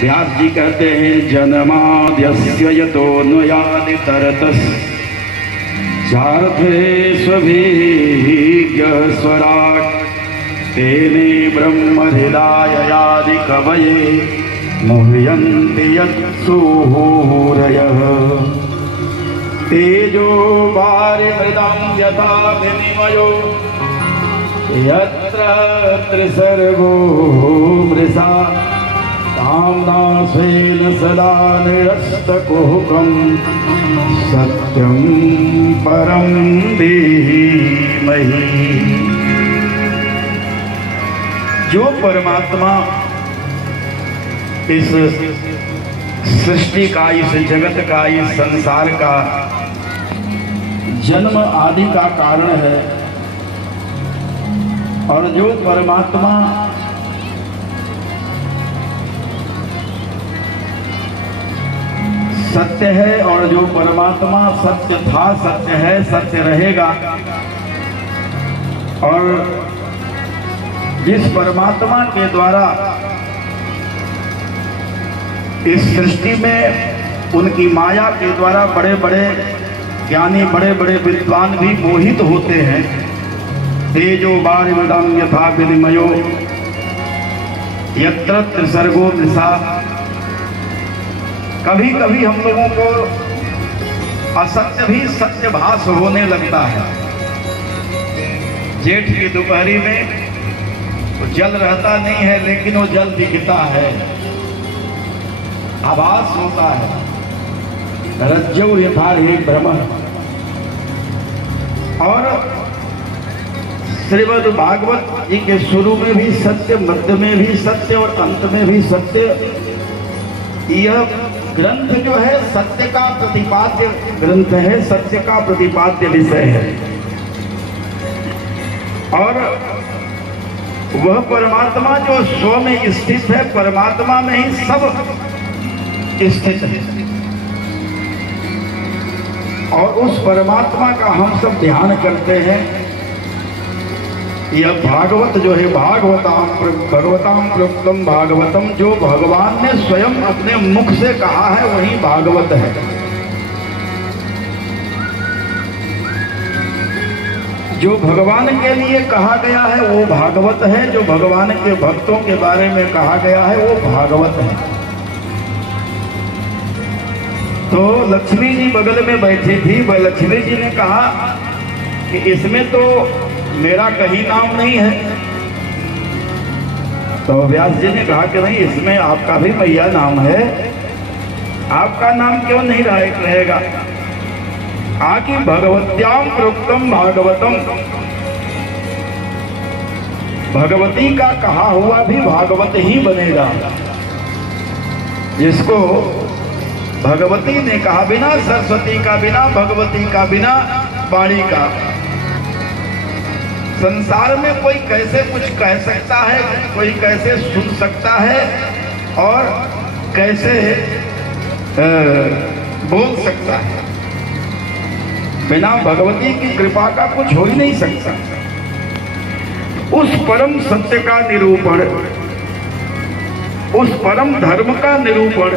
व्यास जी कहते हैं जन्माद्यस्य यतोऽन्वयादि तरतश्चार्थेष्वभिज्ञः स्वराट् तेने ब्रह्महृदाययादि कवये मुह्यन्ति यत्सूरयः तेजो वारिमृदं यथा विनिमयो यत्र त्रिसर्गो मृषा कामना स्वेन सदा निरस्तकुहकं सत्यं परं धीमहि। जो परमात्मा इस सृष्टि का, इस जगत का, इस संसार का जन्म आदि का कारण है और जो परमात्मा सत्य है और जो परमात्मा सत्य था, सत्य है, सत्य रहेगा, और जिस परमात्मा के द्वारा इस सृष्टि में उनकी माया के द्वारा बड़े बड़े ज्ञानी, बड़े बड़े विद्वान भी मोहित होते हैं। तेजो वारिमृदं यथा विनिमयो यत्र त्रिसर्गो मृषा। कभी कभी हम लोगों को असत्य भी सत्य भास होने लगता है। जेठ की दोपहरी में वो जल रहता नहीं है, लेकिन वो जल दिखता है, आभास होता है। रज्जौ यथा हे भ्रमः। और श्रीमद् भागवत जी के शुरू में भी सत्य, मध्य में भी सत्य और अंत में भी सत्य। यह ग्रंथ जो है सत्य का प्रतिपाद्य ग्रंथ है, सत्य का प्रतिपाद्य विषय है। और वह परमात्मा जो स्व में स्थित है, परमात्मा में ही सब स्थित है। और उस परमात्मा का हम सब ध्यान करते हैं। यह भागवत जो है, भगवताम प्रोक्तम भागवतम, जो भगवान ने स्वयं अपने मुख से कहा है वही भागवत है। जो भगवान के लिए कहा गया है वो भागवत है, जो भगवान के भक्तों के बारे में कहा गया है वो भागवत है। तो लक्ष्मी जी बगल में बैठी थी, वह लक्ष्मी जी ने कहा कि इसमें तो मेरा कहीं नाम नहीं है। तो व्यास जी ने कहा कि नहीं, इसमें आपका भी मैया नाम है, आपका नाम क्यों नहीं रहेगा? आकि भगवत्याम प्रोक्तम भागवतम, भगवती का कहा हुआ भी भागवत ही बनेगा। जिसको भगवती ने कहा, बिना सरस्वती का, बिना भगवती का, बिना वाणी का संसार में कोई कैसे कुछ कह सकता है, कोई कैसे सुन सकता है और कैसे बोल सकता है? बिना भगवती की कृपा का कुछ हो ही नहीं सकता। उस परम सत्य का निरूपण, उस परम धर्म का निरूपण